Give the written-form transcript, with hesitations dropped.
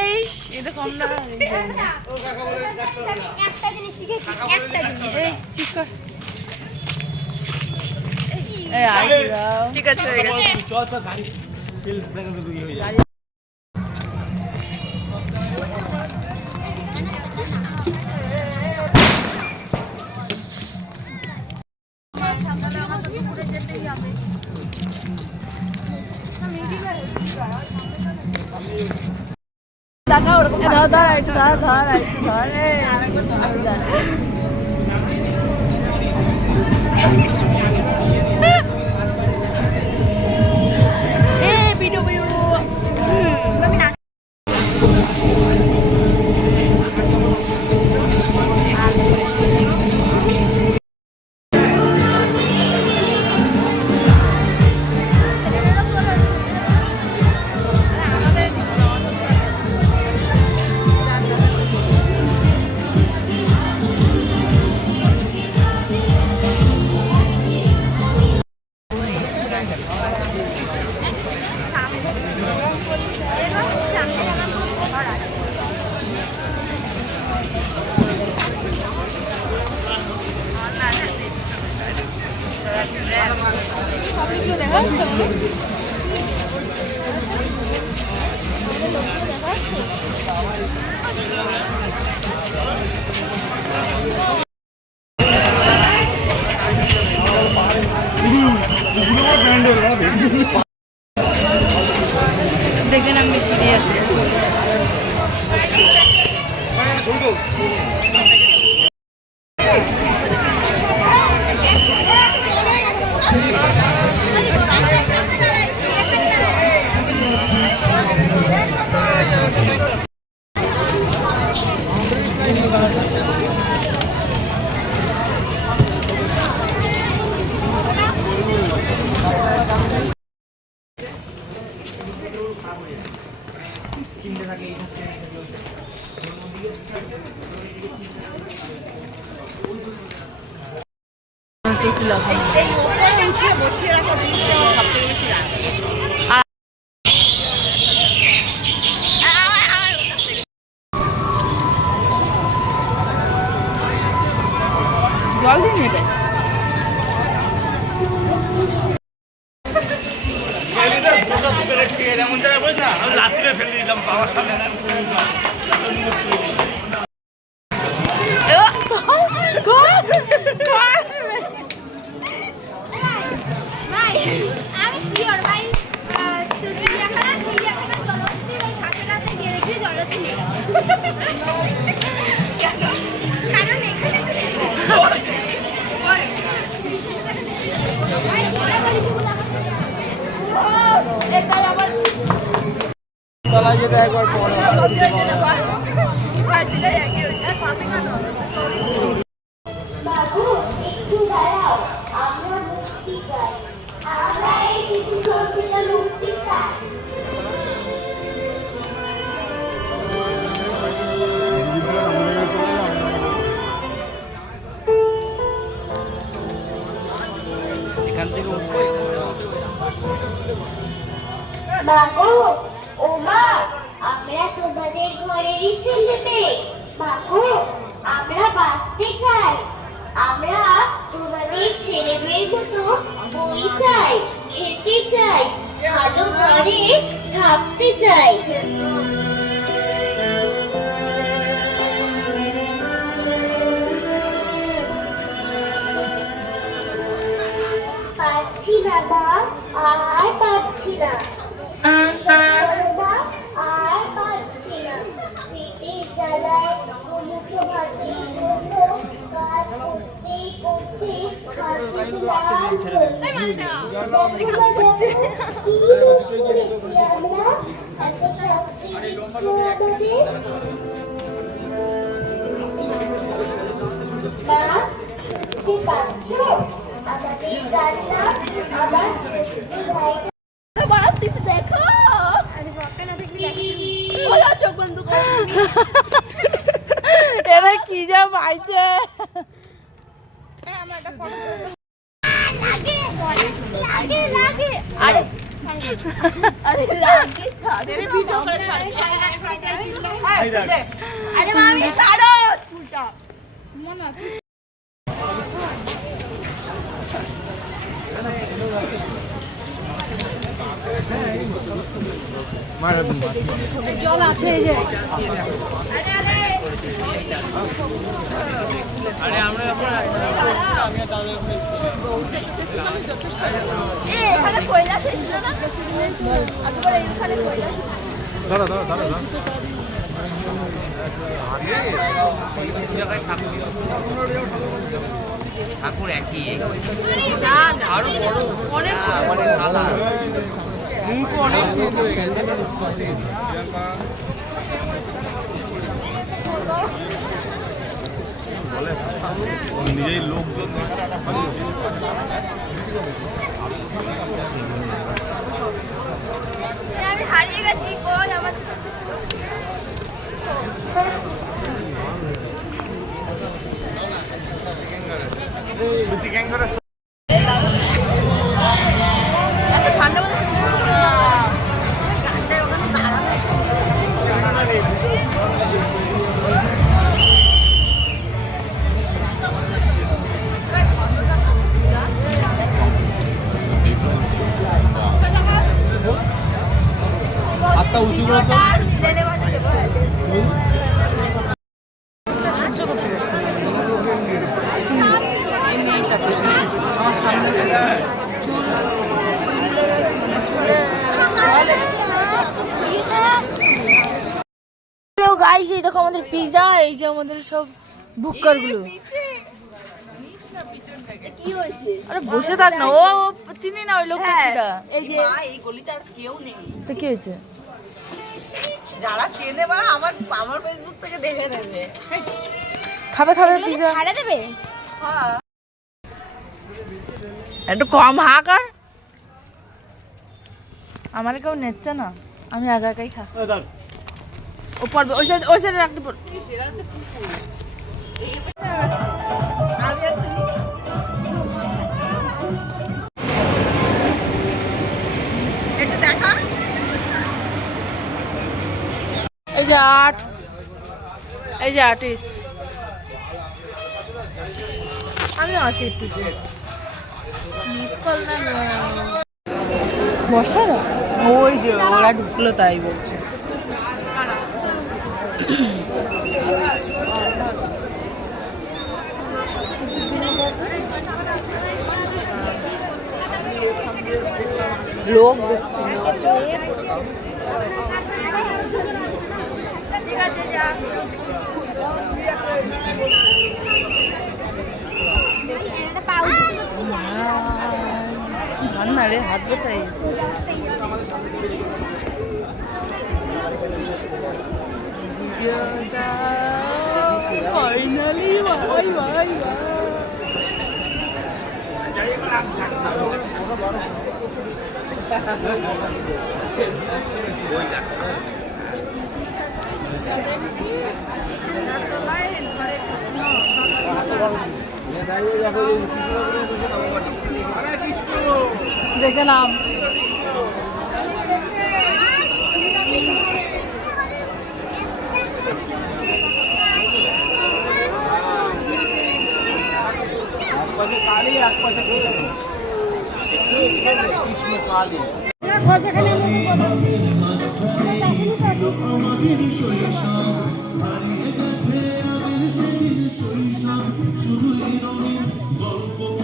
এইস এটা কম না একটা জিনিস শিখেছি একটা জিনিস এই চিজ কর এই আই দাও ঠিক আছে হয়ে গেছে চল চল গাড়ি তেল ব্রেক দিয়ে হয়ে যায় দেখা ওরকম ধর ধর একটু ধর ধর একটু ধর ভিডিও ভিডিও আমি না দেখে নাম বেশি দিয়ে আছে জল দিয়ে নেবে এমন জায়গায় বলিস না আমি রাত্রে ফেলে দিলাম বাবার সামনে ভাই আমি শিওর ভাই তুই চিড়িয়াখানা জলহস্তি ওই সাথে গিয়ে দেখি জলহস্তি নেই কারণ এখানে তলায় যেতে একবার পরে বাবু একটু দাঁড়াও আমরা মুক্তি চাই আমরা এই শিশু শোষিত মুক্তি চাই এখান থেকে উঠবো মা গো ও মা আমরা তোমাদের ঘরেরই ছেলে মেয়ে মা গো আমরা বাঁচতে চাই আমরা তোমাদের ছেলে মেয়ের মতো বই চাই খেতে চাই ভালো ঘরে থাকতে চাই পারছি না মা আর পারছি না আর পারছি না পেটের জ্বালায় মুখে ভাজি কাজ করতে করতে আমাদের রান্না আবার দেখো চোখ বন্ধ এরা কি যা পাইছে আরে লাগে ছাড় ভিডিও করে ছাড় আরে মামি ছাড়ো চুলটা মনা জল আছে এই যে আরে আমরা এখানে কয়লা ছিল না আবার এখানে কয়লা দাঁড়া ঠাকুর একই না আরো বড় অনেক কালার মুখ অনেক চেঞ্জ হয়ে গেছে নিজেই লোকজন আমি হারিয়ে গেছি কই আমার ঠান্ডা হাতটা উঁচু করে তো লেলে বাজা দেবো গাইস এই দেখো আমাদের পিজা এই যে আমাদের সব বুকার গুলো কি হয়েছে আরে বসে থাক না ও চিনি না ওই লোকটা এই যে এই গলিতে আর কেউ নেই তো কি হয়েছে যারা চেনে বা আমার ফেসবুক থেকে দেখে নেবে খাবে পিজা ছাড়া দেবে হ্যাঁ একটু কম হাঁকার আমার কেউ নেচ্ছে না আমি একাই খাচ্ছি ও পড়বে ওই সাইডে রাখতে পড়বে একটু দেখা এই যে আর্টিস্ট আমি আছি একটু মিস কল না বসা না ওই যে ওরা ঢুকলো তাই বলছে লোক ঠিক আছে যা ঠান্ডা রে হাত ব্যথায় ফাইনালি ভাই দেখে নাম কালী এক পাশে কৃষ্ণ কালী শৈশব শুরু রঙিন গল্প